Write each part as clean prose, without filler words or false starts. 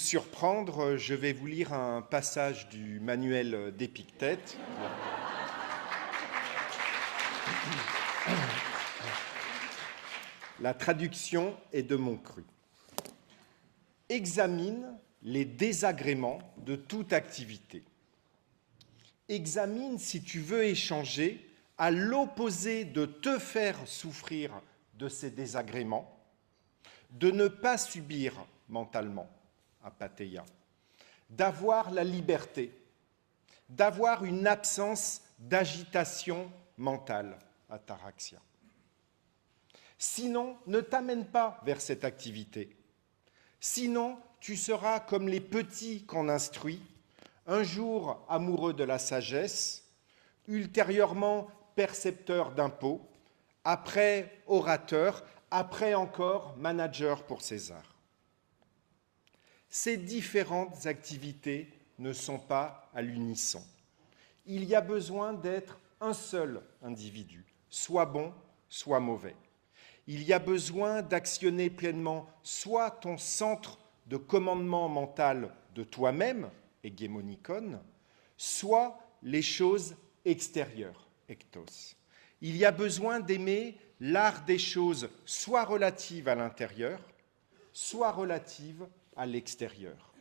surprendre, je vais vous lire un passage du manuel d'Épictète. La traduction est de Montcru. Examine les désagréments de toute activité. Examine si tu veux échanger à l'opposé de te faire souffrir de ces désagréments, de ne pas subir mentalement, apatheia, d'avoir la liberté, d'avoir une absence d'agitation mentale, ataraxia. Sinon, ne t'amène pas vers cette activité. Sinon, tu seras comme les petits qu'on instruit, un jour amoureux de la sagesse, ultérieurement percepteur d'impôts, après orateur, après encore manager pour César. Ces différentes activités ne sont pas à l'unisson. Il y a besoin d'être un seul individu, soit bon, soit mauvais. Il y a besoin d'actionner pleinement soit ton centre de commandement mental de toi-même, hégémonikon, soit les choses extérieures, ektos. Il y a besoin d'aimer l'art des choses soit relatives à l'intérieur, soit relatives à l'extérieur.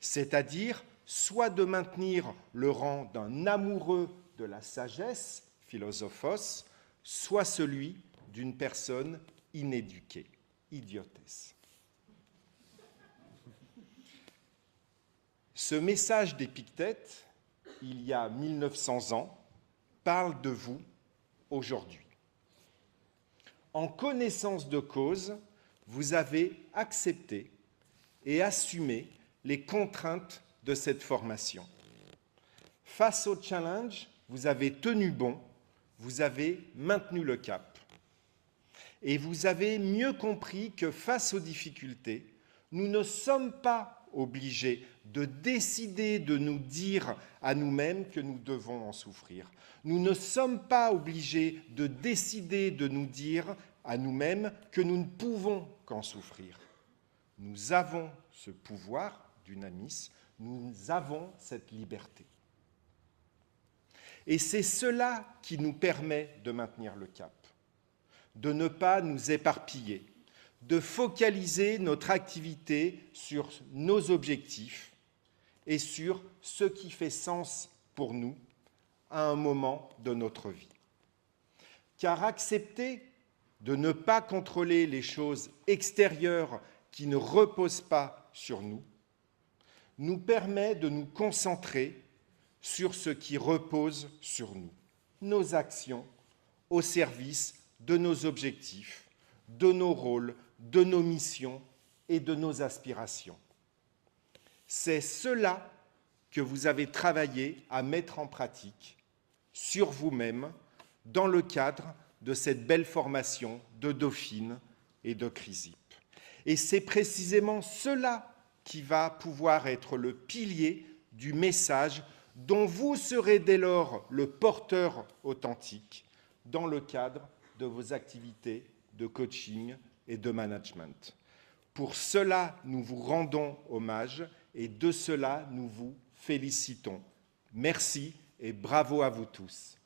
C'est-à-dire soit de maintenir le rang d'un amoureux de la sagesse, philosophos, soit celui d'une personne inéduquée, idiotes. Ce message d'Épictète, il y a 1900 ans, parle de vous aujourd'hui. En connaissance de cause, vous avez accepté et assumé les contraintes de cette formation. Face au challenge, vous avez tenu bon, vous avez maintenu le cap. Et vous avez mieux compris que face aux difficultés, nous ne sommes pas obligés de décider de nous dire à nous-mêmes que nous devons en souffrir. Nous ne sommes pas obligés de décider de nous dire à nous-mêmes que nous ne pouvons qu'en souffrir. Nous avons ce pouvoir d'unamis, nous avons cette liberté. Et c'est cela qui nous permet de maintenir le cap, de ne pas nous éparpiller, de focaliser notre activité sur nos objectifs et sur ce qui fait sens pour nous à un moment de notre vie. Car accepter de ne pas contrôler les choses extérieures qui ne reposent pas sur nous, nous permet de nous concentrer sur ce qui repose sur nous, nos actions au service de nos objectifs, de nos rôles, de nos missions et de nos aspirations. C'est cela que vous avez travaillé à mettre en pratique sur vous-même dans le cadre de cette belle formation de Dauphine et de Chrysippe. Et c'est précisément cela qui va pouvoir être le pilier du message dont vous serez dès lors le porteur authentique dans le cadre de vos activités de coaching et de management. Pour cela, nous vous rendons hommage et de cela, nous vous félicitons. Merci et bravo à vous tous.